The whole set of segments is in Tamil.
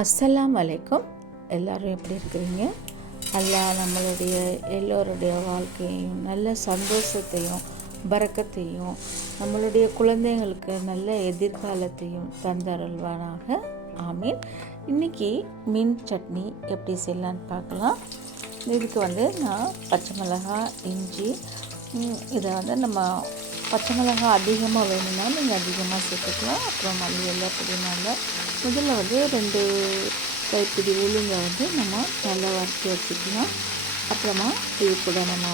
அஸ்ஸலாம் வலைக்கும். எல்லோரும் எப்படி இருக்கிறீங்க? அல்லாஹ் நம்மளுடைய எல்லோருடைய வாழ்க்கையையும் நல்ல சந்தோஷத்தையும் பரக்கத்தையும் நம்மளுடைய குழந்தைங்களுக்கு நல்ல எதிர்காலத்தையும் தந்தருள்வானாக. ஆமீன். இன்றைக்கி மீன் சட்னி எப்படி செய்யலான்னு பார்க்கலாம். இதுக்கு நான் பச்சை மிளகாய், இஞ்சி, இதை நம்ம பச்சை மிளகாய் அதிகமாக வேணும்னா நீங்கள் அதிகமாக சேர்த்துக்கலாம். அப்புறம் மல்லி எல்லாம் புதினால முதல்ல 2 கைப்பிடி உளுந்தை நம்ம நல்லா வறுத்து வச்சுக்கலாம். அப்புறமா இது கூட நம்ம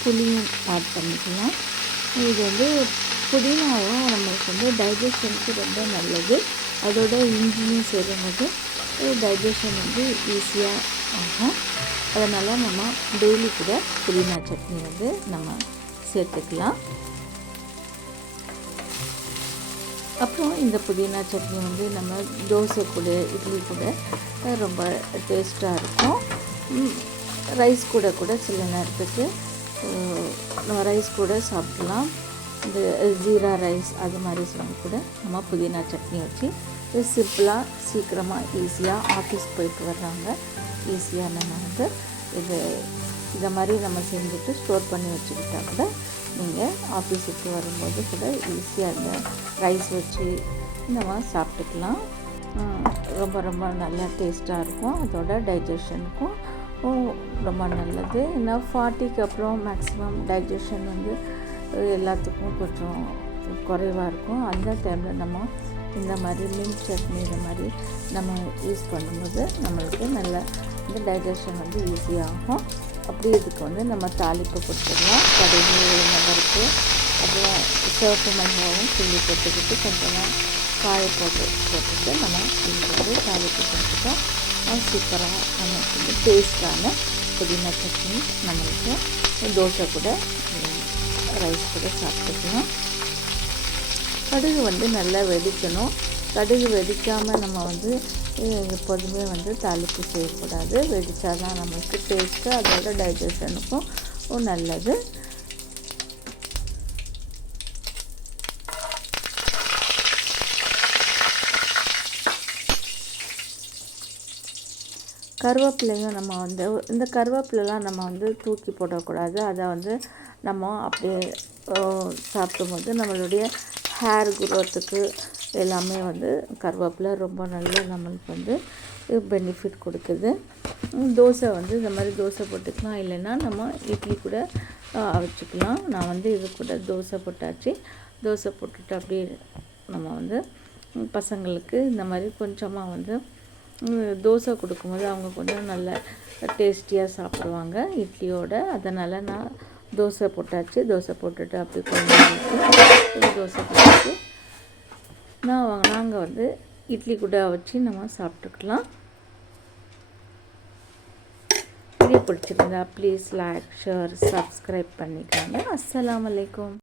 புளியும் ஆட் பண்ணிக்கலாம். இது புதினாவும் நம்மளுக்கு டைஜஷனுக்கு ரொம்ப நல்லது. அதோட இஞ்சியும் சேரும்போது டைஜஷன் ஈஸியாக ஆகும். அதனால் நம்ம டெய்லி கூட புதினா சட்னி நம்ம சேர்த்துக்கலாம். அப்புறம் இந்த புதினா சட்னி நம்ம தோசை கூட இட்லி கூட ரொம்ப டேஸ்ட்டாக இருக்கும். ரைஸ் கூட சில நேரத்துக்கு நம்ம ரைஸ் கூட சாப்பிடலாம். இந்த ஜீரா ரைஸ் அது மாதிரி கூட நம்ம புதினா சட்னி வச்சு சிம்பிளாக சீக்கிரமாக ஈஸியாக ஆஃபீஸ் போயிட்டு வர்றாங்க. ஈஸியாக நம்ம இதை மாதிரி நம்ம செஞ்சுட்டு ஸ்டோர் பண்ணி வச்சுக்கிட்டா கூட நீங்கள் ஆஃபீஸுக்கு வரும்போது கூட ஈஸியாக இந்த ரைஸ் வச்சு நம்ம சாப்பிட்டுக்கலாம். ரொம்ப ரொம்ப நல்லா டேஸ்ட்டாக இருக்கும். அதோட டைஜஷனுக்கும் ரொம்ப நல்லது. ஏன்னா 40க்கு அப்புறம் மேக்ஸிமம் டைஜஷன் எல்லாத்துக்கும் கொஞ்சம் குறைவாக இருக்கும். அந்த டைமில் நம்ம இந்த மாதிரி மீன் சட்னி இந்த மாதிரி நம்ம யூஸ் பண்ணும்போது நம்மளுக்கு நல்லா இந்த டைஜஷன் ஈஸியாகும். அப்படி இதுக்கு நம்ம தாளிப்பு கொடுத்துடலாம். கடுகு, உளுந்தம்பருப்பு, அப்புறம் சிவப்பு மிளகாயும் கிள்ளி போட்டுக்கிட்டு கொஞ்சமாக காய போட்டுட்டு நம்ம இது தாளிப்பு கொடுத்துட்டோம். சூப்பராக நமக்கு டேஸ்டான புதினா சட்னி நம்மளுக்கு தோசை கூட ரைஸ் கூட சாப்பிட்டுக்கலாம். கடுகு நல்லா வெடிக்கணும். கடுகு வெடிக்காமல் நம்ம எப்போதுமே தாளிப்பு செய்யக்கூடாது. வெடித்தா தான் நமக்கு டேஸ்ட்டு, அதோட டைஜஷனுக்கும் நல்லது. கருவேப்பிலையும் நம்ம இந்த கருவேப்பிலெலாம் நம்ம தூக்கி போடக்கூடாது. அதை நம்ம அப்படியே சாப்பிடும்போது நம்மளுடைய ஹேர் குரோத்துக்கு எல்லாமே கருவேப்பிலை ரொம்ப நல்ல நம்மளுக்கு பெனிஃபிட் கொடுக்குது. தோசை இந்த மாதிரி தோசை போட்டுக்கலாம். இல்லைன்னா நம்ம இட்லி கூட வச்சுக்கலாம். நான் இது கூட தோசை போட்டாச்சு. தோசை போட்டுட்டு அப்படியே நம்ம பசங்களுக்கு இந்த மாதிரி கொஞ்சமாக தோசை கொடுக்கும்போது அவங்க கொஞ்சம் நல்ல டேஸ்டியாக சாப்பிடுவாங்க இட்லியோட. அதனால் நான் தோசை போட்டாச்சு. தோசை போட்டுட்டு அப்படி கொஞ்சம் தோசை போட்டு நாங்கள் இட்லி கூட வச்சு நம்ம சாப்பிட்டுக்கலாம். வீடியோ பிடிச்சிருந்தா ப்ளீஸ் லைக், ஷேர், சப்ஸ்கிரைப் பண்ணிக்கோங்க. அஸ்ஸலாமு அலைக்கும்.